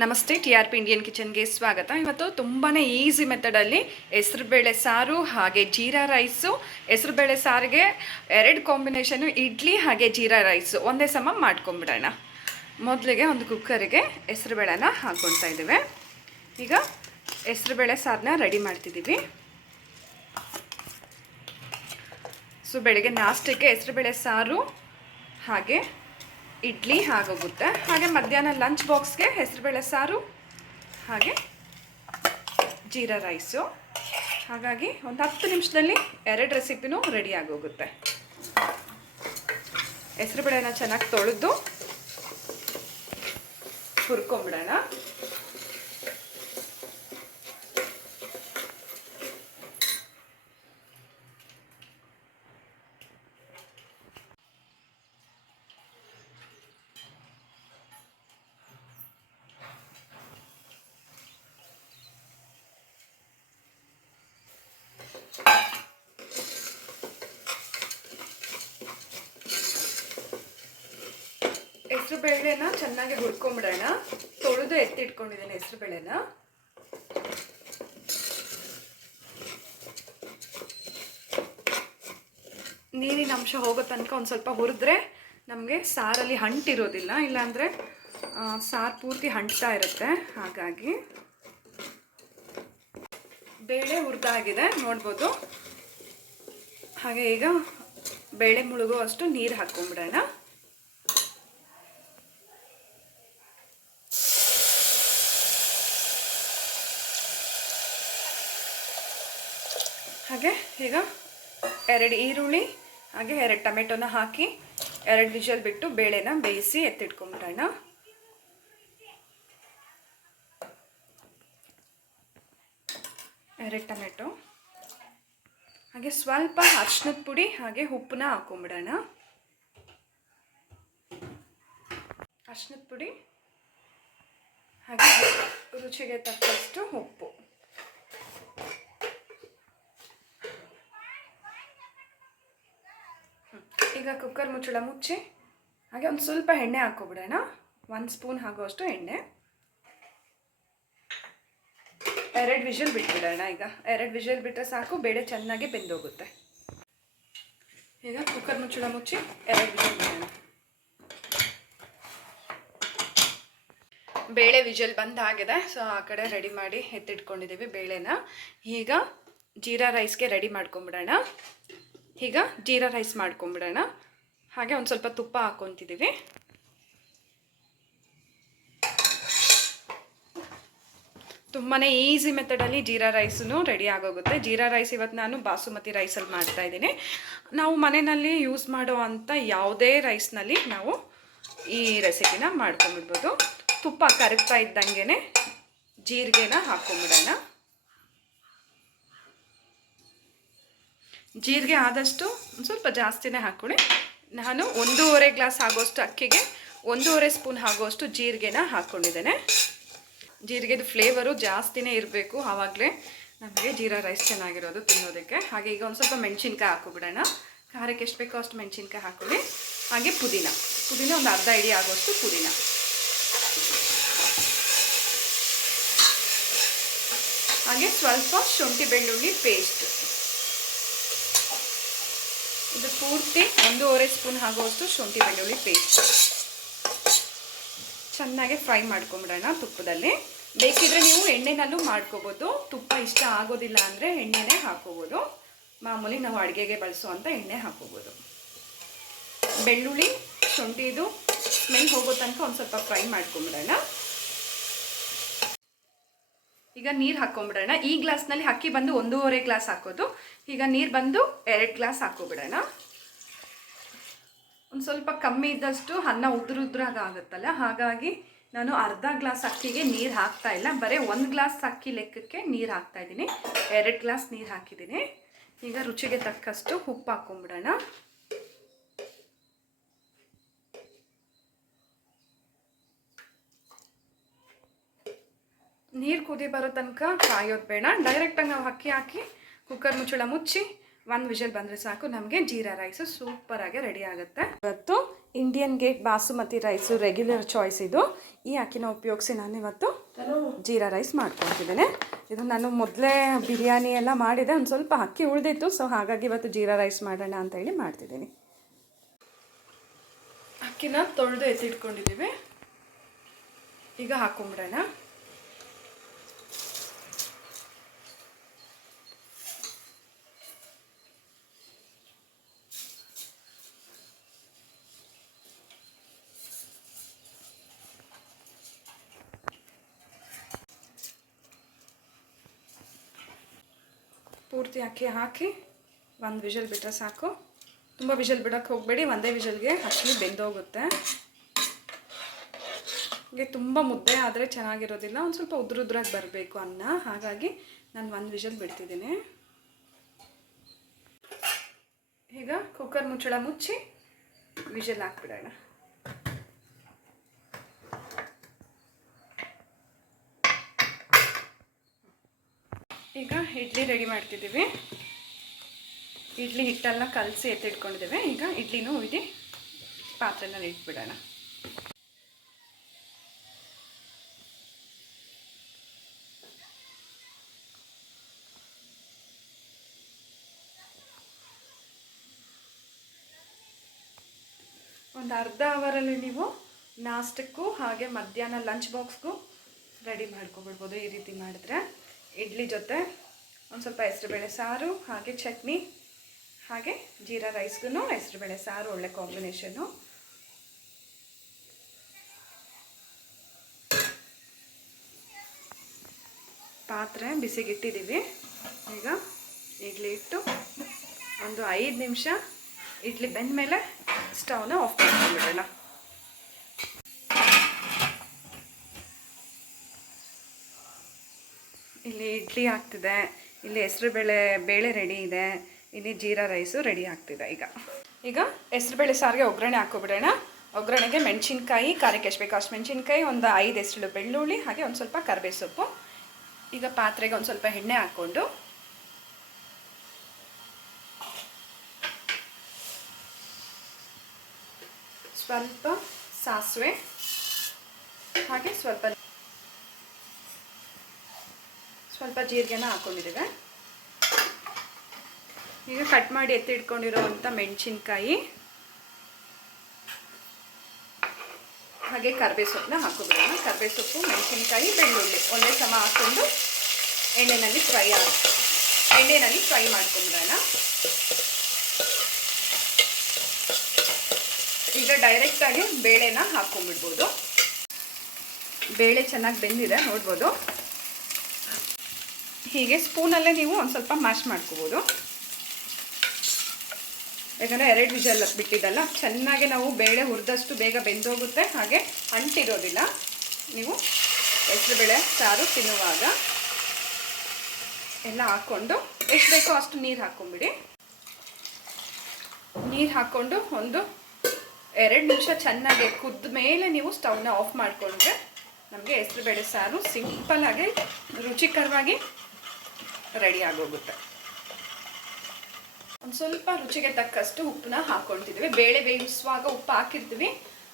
ನಮಸ್ತೆ, TRP Indian ಕಿಚನ್ಗೆ ಸ್ವಾಗತ. ಇವತ್ತು ತುಂಬಾ ಈಸಿ ಮೆಥಡಲ್ಲಿ ಹೆಸರುಬೇಳೆ ಸಾರು ಹಾಗೆ ಜೀರಾ ರೈಸು. ಹೆಸರುಬೇಳೆ ಸಾರಿಗೆ ಎರಡು ಕಾಂಬಿನೇಷನು, ಇಡ್ಲಿ ಹಾಗೆ ಜೀರಾ ರೈಸು ಒಂದೇ ಸಮ ಮಾಡ್ಕೊಂಬಿಡೋಣ. ಮೊದಲಿಗೆ ಒಂದು ಕುಕ್ಕರಿಗೆ ಹೆಸರುಬೇಳೆನ ಹಾಕ್ಕೊಳ್ತಾ ಇದ್ದೇವೆ. ಈಗ ಹೆಸರುಬೇಳೆ ಸಾರನ್ನ ರೆಡಿ ಮಾಡ್ತಿದ್ದೀವಿ. ಸೊ ಬೆಳಿಗ್ಗೆ ನಾಷ್ಟಕ್ಕೆ ಹೆಸರುಬೇಳೆ ಸಾರು ಹಾಗೆ ಇಡ್ಲಿ ಆಗೋಗುತ್ತೆ. ಹಾಗೆ ಮಧ್ಯಾಹ್ನ ಲಂಚ್ ಬಾಕ್ಸ್ಗೆ ಹೆಸರುಬೇಳೆ ಸಾರು ಹಾಗೆ ಜೀರಾ ರೈಸು. ಹಾಗಾಗಿ ಒಂದು 10 ನಿಮಿಷದಲ್ಲಿ ಎರಡು ರೆಸಿಪಿನೂ ರೆಡಿ ಆಗೋಗುತ್ತೆ. ಹೆಸರುಬೇಳೆನ ಚೆನ್ನಾಗಿ ತೊಳೆದು ಹುರ್ಕೊಂಬಿಡೋಣ. ಹೆಸರುಬೇಳೆನ ಚೆನ್ನಾಗಿ ಹುರ್ಕೊಂಬಿಡೋಣ. ತೊಳೆದು ಎತ್ತಿಟ್ಕೊಂಡಿದ್ದೇನೆ ಹೆಸರುಬೇಳೆನ. ನೀರಿನ ಅಂಶ ಹೋಗೋ ತನಕ ಒಂದು ಸ್ವಲ್ಪ ಹುರಿದ್ರೆ ನಮಗೆ ಸಾರಲ್ಲಿ ಅಂಟಿರೋದಿಲ್ಲ, ಇಲ್ಲಾಂದರೆ ಸಾರು ಪೂರ್ತಿ ಅಂಟ್ತಾ ಇರುತ್ತೆ. ಹಾಗಾಗಿ ಬೇಳೆ ಹುರಿದಾಗಿದೆ ನೋಡ್ಬೋದು. ಹಾಗೆ ಈಗ ಬೇಳೆ ಮುಳುಗೋ ಅಷ್ಟು ನೀರು ಹಾಕ್ಕೊಂಬಿಡೋಣ. ಹಾಗೆ ಈಗ 2 ಈರುಳ್ಳಿ ಹಾಗೆ 2 ಟೊಮೆಟೊನ ಹಾಕಿ 2 ವಿಷಲ್ ಬಿಟ್ಟು ಬೇಳೆನ ಬೇಯಿಸಿ ಎತ್ತಿಟ್ಕೊಂಬಿಡೋಣ. ಎರಡು ಟೊಮೆಟೊ ಹಾಗೆ ಸ್ವಲ್ಪ ಅರಿಶಿನದ ಪುಡಿ ಹಾಗೆ ಉಪ್ಪನ್ನ ಹಾಕೊಂಬಿಡೋಣ. ಅರಿಶಿನದ ಪುಡಿ ಹಾಗೆ ರುಚಿಗೆ ತಕ್ಕಷ್ಟು ಉಪ್ಪು. ಈಗ ಕುಕ್ಕರ್ ಮುಚ್ಚಳ ಮುಚ್ಚಿ ಹಾಗೆ ಒಂದು ಸ್ವಲ್ಪ ಎಣ್ಣೆ ಹಾಕ್ಕೊಬಿಡೋಣ. 1 ಸ್ಪೂನ್ ಆಗೋಷ್ಟು ಎಣ್ಣೆ. 2 ವಿಷಲ್ ಬಿಟ್ಬಿಡೋಣ. ಈಗ 2 ವಿಷಲ್ ಬಿಟ್ಟರೆ ಸಾಕು, ಬೇಳೆ ಚೆನ್ನಾಗಿ ಬೆಂದೋಗುತ್ತೆ. ಈಗ ಕುಕ್ಕರ್ ಮುಚ್ಚಳ ಮುಚ್ಚಿ 2 ವಿಷಲ್ ಬಿಡೋಣ. ಬೇಳೆ ವಿಷಲ್ ಬಂದಾಗಿದೆ. ಸೊ ಆ ಕಡೆ ರೆಡಿ ಮಾಡಿ ಎತ್ತಿಟ್ಕೊಂಡಿದ್ದೀವಿ ಬೇಳೆನ. ಈಗ ಜೀರಾ ರೈಸ್ಗೆ ರೆಡಿ ಮಾಡ್ಕೊಂಬಿಡೋಣ. ಈಗ ಜೀರಾ ರೈಸ್ ಮಾಡ್ಕೊಂಬಿಡೋಣ. ಹಾಗೆ ಒಂದು ಸ್ವಲ್ಪ ತುಪ್ಪ ಹಾಕ್ಕೊತಿದ್ದೀವಿ. ತುಂಬಾ ಈಸಿ ಮೆಥಡಲ್ಲಿ ಜೀರಾ ರೈಸೂ ರೆಡಿ ಆಗೋಗುತ್ತೆ. ಜೀರಾ ರೈಸ್ ಇವತ್ತು ನಾನು ಬಾಸುಮತಿ ರೈಸಲ್ಲಿ ಮಾಡ್ತಾಯಿದ್ದೀನಿ. ನಾವು ಮನೆಯಲ್ಲಿ ಯೂಸ್ ಮಾಡೋ ಅಂಥ ಯಾವುದೇ ರೈಸ್ನಲ್ಲಿ ನಾವು ಈ ರೆಸಿಪಿನ ಮಾಡ್ಕೊಂಬಿಡ್ಬೋದು. ತುಪ್ಪ ಕರಗ್ತಾ ಇದ್ದಂಗೆ ಜೀರಿಗೆನ ಹಾಕ್ಕೊಂಬಿಡೋಣ. ಜೀರಿಗೆ ಆದಷ್ಟು ಒಂದು ಸ್ವಲ್ಪ ಜಾಸ್ತಿನೇ ಹಾಕ್ಕೊಳ್ಳಿ. ನಾನು 1.5 ಗ್ಲಾಸ್ ಆಗೋಷ್ಟು ಅಕ್ಕಿಗೆ 1.5 ಸ್ಪೂನ್ ಆಗೋಷ್ಟು ಜೀರಿಗೆನ ಹಾಕ್ಕೊಂಡಿದ್ದೇನೆ. ಜೀರಿಗೆದು ಫ್ಲೇವರು ಜಾಸ್ತಿನೇ ಇರಬೇಕು, ಆವಾಗಲೇ ನಮಗೆ ಜೀರಾ ರೈಸ್ ಚೆನ್ನಾಗಿರೋದು ತಿನ್ನೋದಕ್ಕೆ. ಹಾಗೆ ಈಗ ಒಂದು ಸ್ವಲ್ಪ ಮೆಣಸಿನ್ಕಾಯಿ ಹಾಕ್ಕೊಬಿಡೋಣ. ಖಾರಕ್ಕೆ ಎಷ್ಟು ಬೇಕೋ ಅಷ್ಟು ಮೆಣಸಿನ್ಕಾಯಿ ಹಾಕ್ಕೊಳ್ಳಿ. ಹಾಗೆ ಪುದೀನ ಒಂದು ಅರ್ಧ ಹಿಡಿ ಆಗೋಷ್ಟು ಪುದೀನ. ಹಾಗೆ ಸ್ವಲ್ಪ ಶುಂಠಿ ಬೆಳ್ಳುಳ್ಳಿ ಪೇಸ್ಟ್. ಇದು ಪೂರ್ತಿ 1.5 ಸ್ಪೂನ್ ಆಗುವಷ್ಟು ಶುಂಠಿ ಬೆಳ್ಳುಳ್ಳಿ ಪೇಸ್ಟ್ ಚೆನ್ನಾಗಿ ಫ್ರೈ ಮಾಡ್ಕೊಂಬಿಡೋಣ ತುಪ್ಪದಲ್ಲಿ. ಬೇಕಿದ್ರೆ ನೀವು ಎಣ್ಣೆನಲ್ಲೂ ಮಾಡ್ಕೋಬೋದು. ತುಪ್ಪ ಇಷ್ಟ ಆಗೋದಿಲ್ಲ ಅಂದರೆ ಎಣ್ಣೆನೇ ಹಾಕೋಬೋದು. ಮಾಮೂಲಿ ನಾವು ಅಡುಗೆಗೆ ಬಳಸುವಂಥ ಎಣ್ಣೆ ಹಾಕೋಬೋದು. ಬೆಳ್ಳುಳ್ಳಿ ಶುಂಠಿದು ಸ್ಮೆಲ್ ಹೋಗೋ ತನಕ ಒಂದು ಸ್ವಲ್ಪ ಫ್ರೈ ಮಾಡ್ಕೊಂಬಿಡೋಣ. ಈಗ ನೀರು ಹಾಕ್ಕೊಂಬಿಡೋಣ. ಈ ಗ್ಲಾಸ್ನಲ್ಲಿ ಅಕ್ಕಿ ಬಂದು 1.5 ಗ್ಲಾಸ್ ಹಾಕೋದು. ಈಗ ನೀರು ಬಂದು 2 ಗ್ಲಾಸ್ ಹಾಕ್ಕೊಬಿಡೋಣ. ಒಂದು ಸ್ವಲ್ಪ ಕಮ್ಮಿ ಇದ್ದಷ್ಟು ಅನ್ನ ಉದುರುದ್ರಾಗ ಆಗುತ್ತಲ್ಲ, ಹಾಗಾಗಿ ನಾನು ಅರ್ಧ ಗ್ಲಾಸ್ ಅಕ್ಕಿಗೆ ನೀರು ಹಾಕ್ತಾ ಇಲ್ಲ. ಬರೀ 1 ಗ್ಲಾಸ್ ಅಕ್ಕಿ ಲೆಕ್ಕಕ್ಕೆ ನೀರು ಹಾಕ್ತಾಯಿದ್ದೀನಿ. 2 ಗ್ಲಾಸ್ ನೀರು ಹಾಕಿದ್ದೀನಿ. ಈಗ ರುಚಿಗೆ ತಕ್ಕಷ್ಟು ಉಪ್ಪು ಹಾಕ್ಕೊಂಬಿಡೋಣ. ನೀರು ಕುದಿ ಬರೋ ತನಕ ಕಾಯೋದು ಬೇಡ. ಡೈರೆಕ್ಟಾಗಿ ನಾವು ಅಕ್ಕಿ ಹಾಕಿ ಕುಕ್ಕರ್ ಮುಚ್ಚಳ ಮುಚ್ಚಿ ಒಂದು ವಿಷಲ್ ಬಂದರೆ ಸಾಕು, ನಮಗೆ ಜೀರಾ ರೈಸು ಸೂಪರಾಗಿ ರೆಡಿ ಆಗುತ್ತೆ. ಇವತ್ತು Indian gate basmati rice regular choice ಇದು. ಈ ಅಕ್ಕಿನ ಉಪಯೋಗಿಸಿ ನಾನು ಇವತ್ತು ಜೀರಾ ರೈಸ್ ಮಾಡ್ಕೊತಿದ್ದೇನೆ. ಇದು ನಾನು ಮೊದಲೇ ಬಿರಿಯಾನಿ ಎಲ್ಲ ಮಾಡಿದೆ, ಒಂದು ಸ್ವಲ್ಪ ಅಕ್ಕಿ ಉಳಿದಿತ್ತು, ಸೊ ಹಾಗಾಗಿ ಇವತ್ತು ಜೀರಾ ರೈಸ್ ಮಾಡೋಣ ಅಂತ ಹೇಳಿ ಮಾಡ್ತಿದ್ದೀನಿ. ಅಕ್ಕಿನ ತೊಳೆದು ಎತ್ತಿಟ್ಕೊಂಡಿದ್ದೀವಿ, ಈಗ ಹಾಕೊಂಬಿಡೋಣ. ಪೂರ್ತಿ ಅಕ್ಕಿ ಹಾಕಿ ಒಂದು ವಿಷಲ್ ಬಿಟ್ಟರೆ ಸಾಕು. ತುಂಬ ವಿಷಲ್ ಬಿಡೋಕ್ಕೆ ಹೋಗಬೇಡಿ, ಒಂದೇ ವಿಷಲ್ಗೆ ಅಕ್ಕಿ ಬೆಂದೋಗುತ್ತೆ. ಹೀಗೆ ತುಂಬ ಮುದ್ದೆ ಆದರೆ ಚೆನ್ನಾಗಿರೋದಿಲ್ಲ, ಒಂದು ಸ್ವಲ್ಪ ಉದ್ರುದ್ರಾಗಿ ಬರಬೇಕು ಅನ್ನ, ಹಾಗಾಗಿ ನಾನು ಒಂದು ವಿಷಲ್ ಬಿಡ್ತಿದ್ದೀನಿ. ಈಗ ಕುಕ್ಕರ್ ಮುಚ್ಚಳ ಮುಚ್ಚಿ ವಿಷಲ್ ಹಾಕ್ಬಿಡೋಣ. ಈಗ ಇಡ್ಲಿ ರೆಡಿ ಮಾಡ್ತಿದ್ದೀವಿ. ಇಡ್ಲಿ ಹಿಟ್ಟೆಲ್ಲ ಕಲಸಿ ಎತ್ತಿಟ್ಕೊಂಡಿದ್ದೇವೆ. ಈಗ ಇಡ್ಲಿನೂ ಉಯ್ದು ಪಾತ್ರೆನಲ್ಲಿ ಇಟ್ಬಿಡೋಣ. ಒಂದು ಅರ್ಧ ಅವರಲ್ಲಿ ನೀವು ನಾಷ್ಟಕ್ಕೂ ಹಾಗೆ ಮಧ್ಯಾಹ್ನ ಲಂಚ್ ಬಾಕ್ಸ್ಗೂ ರೆಡಿ ಮಾಡ್ಕೊಬಿಡ್ಬೋದು. ಈ ರೀತಿ ಮಾಡಿದ್ರೆ ಇಡ್ಲಿ ಜೊತೆ ಒಂದು ಸ್ವಲ್ಪ ಹೆಸರುಬೇಳೆ ಸಾರು, ಹಾಗೆ ಚಟ್ನಿ, ಹಾಗೆ ಜೀರಾ ರೈಸ್ಗೂ ಹೆಸರುಬೇಳೆ ಸಾರು ಒಳ್ಳೆ ಕಾಂಬಿನೇಷನು. ಪಾತ್ರೆ ಬಿಸಿಗಿಟ್ಟಿದ್ದೀವಿ. ಈಗ ಇಡ್ಲಿ ಇಟ್ಟು ಒಂದು 5 ನಿಮಿಷ ಇಡ್ಲಿ ಬೆಂದ ಮೇಲೆ ಸ್ಟವ್ನ ಆಫ್ ಮಾಡ್ಕೊಂಡ್ಬಿಡೋಣ. ಇಲ್ಲಿ ಇಡ್ಲಿ ಆಗ್ತಿದೆ, ಇಲ್ಲಿ ಬೇಳೆ ರೆಡಿ ಇದೆ, ಇಲ್ಲಿ ಜೀರಾ ರೈಸು ರೆಡಿ ಆಗ್ತಿದೆ. ಈಗ ಹೆಸರುಬೇಳೆ ಸಾರಿಗೆ ಒಗ್ಗರಣೆ ಹಾಕ್ಕೊಬಿಡೋಣ. ಒಗ್ಗರಣೆಗೆ ಮೆಣಸಿನ್ಕಾಯಿ, ಖಾರಕ್ಕೆ ಎಷ್ಟು ಬೇಕು ಅಷ್ಟು ಮೆಣಸಿನ್ಕಾಯಿ, ಒಂದು 5 ಎಸಳು ಬೆಳ್ಳುಳ್ಳಿ, ಹಾಗೆ ಒಂದು ಸ್ವಲ್ಪ ಕರಿಬೇವು ಸೊಪ್ಪು. ಈಗ ಪಾತ್ರೆಗೆ ಒಂದು ಸ್ವಲ್ಪ ಎಣ್ಣೆ ಹಾಕ್ಕೊಂಡು ಸ್ವಲ್ಪ ಸಾಸಿವೆ, ಹಾಗೆ ಸ್ವಲ್ಪ ಜೀರಿಗೆನ ಹಾಕ್ಕೊಂಡಿದ್ದೇವೆ. ಈಗ ಕಟ್ ಮಾಡಿ ಎತ್ತಿಟ್ಕೊಂಡಿರೋವಂಥ ಮೆಣಸಿನ್ಕಾಯಿ, ಹಾಗೆ ಕರಿಬೇವು ಸೊಪ್ಪನ್ನ ಹಾಕೋಬಿಡೋಣ. ಕರಿಬೇವು ಸೊಪ್ಪು, ಮೆಣಸಿನ್ಕಾಯಿ, ಬೆಳ್ಳುಳ್ಳಿ ಒಂದೇ ಸಮ ಹಾಕ್ಕೊಂಡು ಎಣ್ಣೆಯಲ್ಲಿ ಫ್ರೈ ಮಾಡ್ಕೊಂಬಿಡೋಣ. ಈಗ ಡೈರೆಕ್ಟಾಗಿ ಬೇಳೆನ ಹಾಕ್ಕೊಂಬಿಡ್ಬೋದು. ಬೇಳೆ ಚೆನ್ನಾಗಿ ಬೆಂದಿದೆ ನೋಡ್ಬೋದು. ಹೀಗೆ ಸ್ಪೂನಲ್ಲೇ ನೀವು ಒಂದು ಸ್ವಲ್ಪ ಮ್ಯಾಶ್ ಮಾಡ್ಕೋಬೋದು, ಯಾಕಂದರೆ 2 ವಿಷಲ್ ಬಿಟ್ಟಿದ್ದಲ್ಲ, ಚೆನ್ನಾಗಿ ನಾವು ಬೇಳೆ ಹುರಿದಷ್ಟು ಬೇಗ ಬೆಂದೋಗುತ್ತೆ, ಹಾಗೆ ಅಂಟಿರೋದಿಲ್ಲ. ನೀವು ಹೆಸರುಬೇಳೆ ಸಾರು ತಿನ್ನುವಾಗ ಎಲ್ಲ ಹಾಕ್ಕೊಂಡು ಎಷ್ಟು ಬೇಕೋ ಅಷ್ಟು ನೀರು ಹಾಕ್ಕೊಂಬಿಡಿ. ನೀರು ಹಾಕ್ಕೊಂಡು ಒಂದು 2 ನಿಮಿಷ ಚೆನ್ನಾಗಿ ಕುದ್ದ ಮೇಲೆ ನೀವು ಸ್ಟವ್ನ ಆಫ್ ಮಾಡಿಕೊಂಡ್ರೆ ನಮಗೆ ಹೆಸರುಬೇಳೆ ಸಾರು ಸಿಂಪಲ್ಲಾಗಿ ರುಚಿಕರವಾಗಿ ರೆಡಿ ಆಗೋಗುತ್ತೆ. ಒಂದು ಸ್ವಲ್ಪ ರುಚಿಗೆ ತಕ್ಕಷ್ಟು ಉಪ್ಪನ್ನ ಹಾಕ್ಕೊಳ್ತಿದ್ವಿ. ಬೇಳೆ ಬೇಯಿಸುವಾಗ ಉಪ್ಪು ಹಾಕಿರ್ತೀವಿ,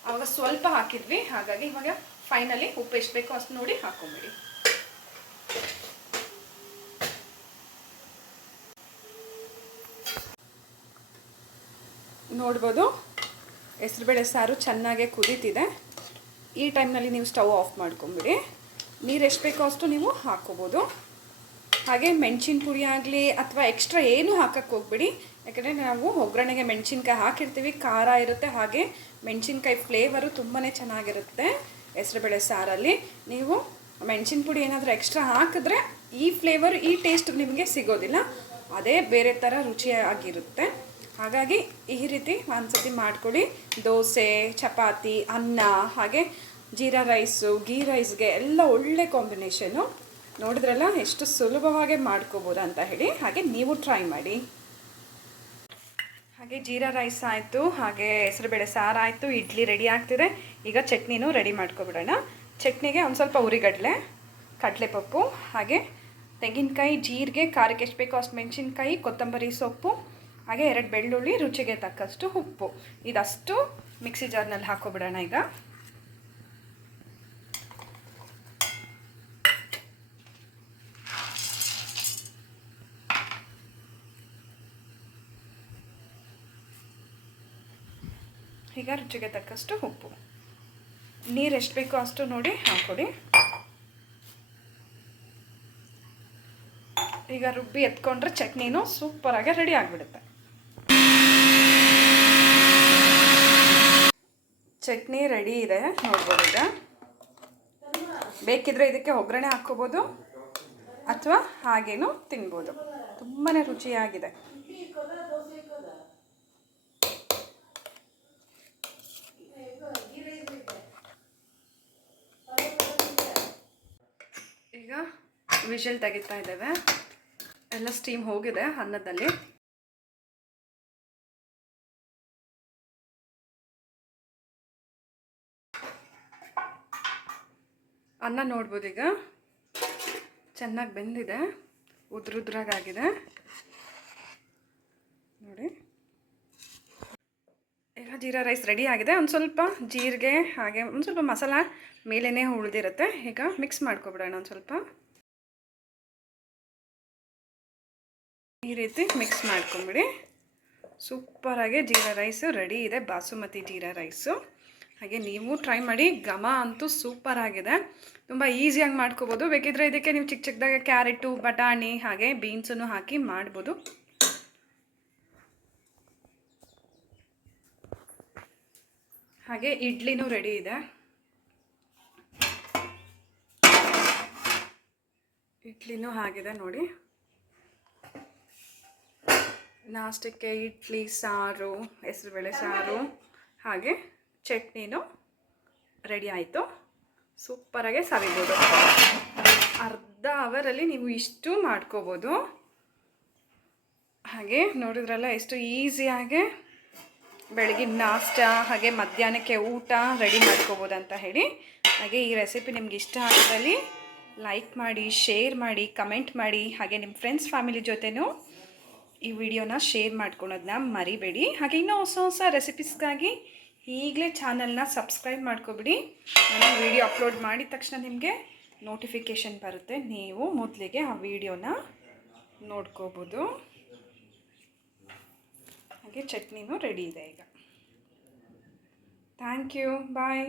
ಆವಾಗ ಸ್ವಲ್ಪ ಹಾಕಿದ್ವಿ, ಹಾಗಾಗಿ ಇವಾಗ ಫೈನಲಿ ಉಪ್ಪು ಎಷ್ಟು ಬೇಕೋ ಅಷ್ಟು ನೋಡಿ ಹಾಕ್ಕೊಂಬಿಡಿ. ನೋಡ್ಬೋದು ಹೆಸರುಬೇಳೆ ಸಾರು ಚೆನ್ನಾಗೇ ಕುದೀತಿದೆ. ಈ ಟೈಮ್ನಲ್ಲಿ ನೀವು ಸ್ಟವ್ ಆಫ್ ಮಾಡ್ಕೊಂಬಿಡಿ. ನೀರು ಎಷ್ಟು ಬೇಕೋ ಅಷ್ಟು ನೀವು ಹಾಕ್ಕೋಬೋದು. ಹಾಗೆ ಮೆಣಸಿನ ಪುಡಿ ಆಗಲಿ ಅಥವಾ ಎಕ್ಸ್ಟ್ರಾ ಏನೂ ಹಾಕಕ್ಕೆ ಹೋಗ್ಬಿಡಿ, ಯಾಕಂದರೆ ನಾವು ಒಗ್ಗರಣೆಗೆ ಮೆಣಸಿನ್ಕಾಯಿ ಹಾಕಿರ್ತೀವಿ, ಖಾರ ಇರುತ್ತೆ, ಹಾಗೆ ಮೆಣಸಿನ್ಕಾಯಿ ಫ್ಲೇವರು ತುಂಬಾ ಚೆನ್ನಾಗಿರುತ್ತೆ. ಹೆಸರುಬೇಳೆ ಸಾರಲ್ಲಿ ನೀವು ಮೆಣಸಿನ ಪುಡಿ ಏನಾದರೂ ಎಕ್ಸ್ಟ್ರಾ ಹಾಕಿದ್ರೆ ಈ ಫ್ಲೇವರ್, ಈ ಟೇಸ್ಟ್ ನಿಮಗೆ ಸಿಗೋದಿಲ್ಲ, ಅದೇ ಬೇರೆ ಥರ ರುಚಿಯಾಗಿರುತ್ತೆ. ಹಾಗಾಗಿ ಈ ರೀತಿ ಒಂದ್ಸತಿ ಮಾಡ್ಕೊಳ್ಳಿ. ದೋಸೆ, ಚಪಾತಿ, ಅನ್ನ, ಹಾಗೆ ಜೀರಾ ರೈಸು, ಗೀ ರೈಸ್ಗೆ ಎಲ್ಲ ಒಳ್ಳೆ ಕಾಂಬಿನೇಷನು. ನೋಡಿದ್ರಲ್ಲ ಎಷ್ಟು ಸುಲಭವಾಗಿ ಮಾಡ್ಕೋಬೋದು ಅಂತ ಹೇಳಿ, ಹಾಗೆ ನೀವು ಟ್ರೈ ಮಾಡಿ. ಹಾಗೆ ಜೀರಾ ರೈಸ್ ಆಯಿತು, ಹಾಗೆ ಹೆಸರುಬೇಳೆ ಸಾರು ಆಯಿತು, ಇಡ್ಲಿ ರೆಡಿ ಆಗ್ತಿದೆ. ಈಗ ಚಟ್ನಿನೂ ರೆಡಿ ಮಾಡ್ಕೊಬಿಡೋಣ. ಚಟ್ನಿಗೆ ಒಂದು ಸ್ವಲ್ಪ ಉರಿಗಡಲೆ, ಕಡಲೆಪಪ್ಪು, ಹಾಗೆ ತೆಂಗಿನಕಾಯಿ, ಜೀರಿಗೆ, ಖಾರಕ್ಕೆ ಎಷ್ಟು ಬೇಕೋ ಅಷ್ಟು ಮೆಣಸಿನ್ಕಾಯಿ, ಕೊತ್ತಂಬರಿ ಸೊಪ್ಪು, ಹಾಗೆ 2 ಬೆಳ್ಳುಳ್ಳಿ, ರುಚಿಗೆ ತಕ್ಕಷ್ಟು ಉಪ್ಪು. ಇದಷ್ಟು ಮಿಕ್ಸಿ ಜಾರ್ನಲ್ಲಿ ಹಾಕೋಬಿಡೋಣ ಈಗ. ಈಗ ರುಚಿಗೆ ತಕ್ಕಷ್ಟು ಉಪ್ಪು, ನೀರು ಎಷ್ಟು ಬೇಕೋ ಅಷ್ಟು ನೋಡಿ ಹಾಕ್ಕೊಡಿ. ಈಗ ರುಬ್ಬಿ ಎತ್ಕೊಂಡ್ರೆ ಚಟ್ನಿನೂ ಸೂಪರಾಗಿ ರೆಡಿ ಆಗಿಬಿಡುತ್ತೆ. ಚಟ್ನಿ ರೆಡಿ ಇದೆ ನೋಡ್ಬೋದು. ಈಗ ಬೇಕಿದ್ರೆ ಇದಕ್ಕೆ ಒಗ್ಗರಣೆ ಹಾಕ್ಕೋಬೋದು ಅಥವಾ ಹಾಗೇನೂ ತಿನ್ಬೋದು. ತುಂಬಾ ರುಚಿಯಾಗಿದೆ. ಈಗ ವಿಷಲ್ ತೆಗಿತಾ ಇದ್ದೇವೆ. ಎಲ್ಲ ಸ್ಟೀಮ್ ಹೋಗಿದೆ ಅನ್ನದಲ್ಲಿ. ಅನ್ನ ನೋಡ್ಬೋದು ಈಗ ಚೆನ್ನಾಗಿ ಬೆಂದಿದೆ, ಉದ್ರುದ್ರಾಗಿದೆ ನೋಡಿ. ಈಗ ಜೀರಾ ರೈಸ್ ರೆಡಿ ಆಗಿದೆ. ಒಂದು ಸ್ವಲ್ಪ ಜೀರಿಗೆ ಹಾಗೆ ಒಂದು ಸ್ವಲ್ಪ ಮಸಾಲ ಮೇಲೇ ಉಳಿದಿರುತ್ತೆ. ಈಗ ಮಿಕ್ಸ್ ಮಾಡ್ಕೊಬಿಡೋಣ. ಒಂದು ಸ್ವಲ್ಪ ಈ ರೀತಿ ಮಿಕ್ಸ್ ಮಾಡ್ಕೊಂಬಿಡಿ. ಸೂಪರಾಗಿ ಜೀರಾ ರೈಸು ರೆಡಿ ಇದೆ, ಬಾಸುಮತಿ ಜೀರಾ ರೈಸು. ಹಾಗೆ ನೀವು ಟ್ರೈ ಮಾಡಿ. ಘಮ ಅಂತೂ ಸೂಪರ್ ಆಗಿದೆ. ತುಂಬ ಈಸಿಯಾಗಿ ಮಾಡ್ಕೋಬೋದು. ಬೇಕಿದ್ರೆ ಇದಕ್ಕೆ ನೀವು ಚಿಕ್ಕ ಚಿಕ್ಕದಾಗಿ ಕ್ಯಾರೆಟು, ಬಟಾಣಿ ಹಾಗೆ ಬೀನ್ಸನ್ನು ಹಾಕಿ ಮಾಡ್ಬೋದು. ಹಾಗೆ ಇಡ್ಲಿನೂ ರೆಡಿ ಇದೆ. ಇಡ್ಲಿನೂ ಆಗಿದೆ ನೋಡಿ. ನಾಷ್ಟಕ್ಕೆ ಇಡ್ಲಿ, ಸಾರು, ಹೆಸರುಬೇಳೆ ಸಾರು ಹಾಗೆ ಚಟ್ನಿನೂ ರೆಡಿ ಆಯಿತು. ಸೂಪರಾಗೆ ಸವಿಬೋದು. ಅರ್ಧ ಅವರಲ್ಲಿ ನೀವು ಇಷ್ಟು ಮಾಡ್ಕೋಬೋದು. ಹಾಗೆ ನೋಡಿದ್ರಲ್ಲ ಎಷ್ಟು ಈಸಿಯಾಗೆ ಬೆಳಗಿನ ನಾಷ್ಟ ಹಾಗೆ ಮಧ್ಯಾಹ್ನಕ್ಕೆ ಊಟ ರೆಡಿ ಮಾಡ್ಕೋಬೋದು ಅಂತ ಹೇಳಿ. ಹಾಗೆ ಈ ರೆಸಿಪಿ ನಿಮ್ಗೆ ಇಷ್ಟ ಆಗಿದ್ದಲ್ಲಿ ಲೈಕ್ ಮಾಡಿ, ಶೇರ್ ಮಾಡಿ, ಕಮೆಂಟ್ ಮಾಡಿ. ಹಾಗೆ ನಿಮ್ಮ ಫ್ರೆಂಡ್ಸ್ ಫ್ಯಾಮಿಲಿ ಜೊತೆನೂ ಈ ವಿಡಿಯೋನ ಶೇರ್ ಮಾಡ್ಕೊಳೋದನ್ನ ಮರಿಬೇಡಿ. ಹಾಗೆ ಇನ್ನೂ ಹೊಸ ಹೊಸ ರೆಸಿಪೀಸ್ಗಾಗಿ ಈಗಲೇ ಚಾನಲ್ನ ಸಬ್ಸ್ಕ್ರೈಬ್ ಮಾಡ್ಕೊಬಿಡಿ. ನಾನು ವಿಡಿಯೋ ಅಪ್ಲೋಡ್ ಮಾಡಿದ ತಕ್ಷಣ ನಿಮಗೆ ನೋಟಿಫಿಕೇಷನ್ ಬರುತ್ತೆ. ನೀವು ಮೊದಲಿಗೆ ಆ ವಿಡಿಯೋನ ನೋಡ್ಕೋಬೋದು. ಹಾಗೆ ಚಟ್ನಿನೂ ರೆಡಿ ಇದೆ ಈಗ. Thank you, bye.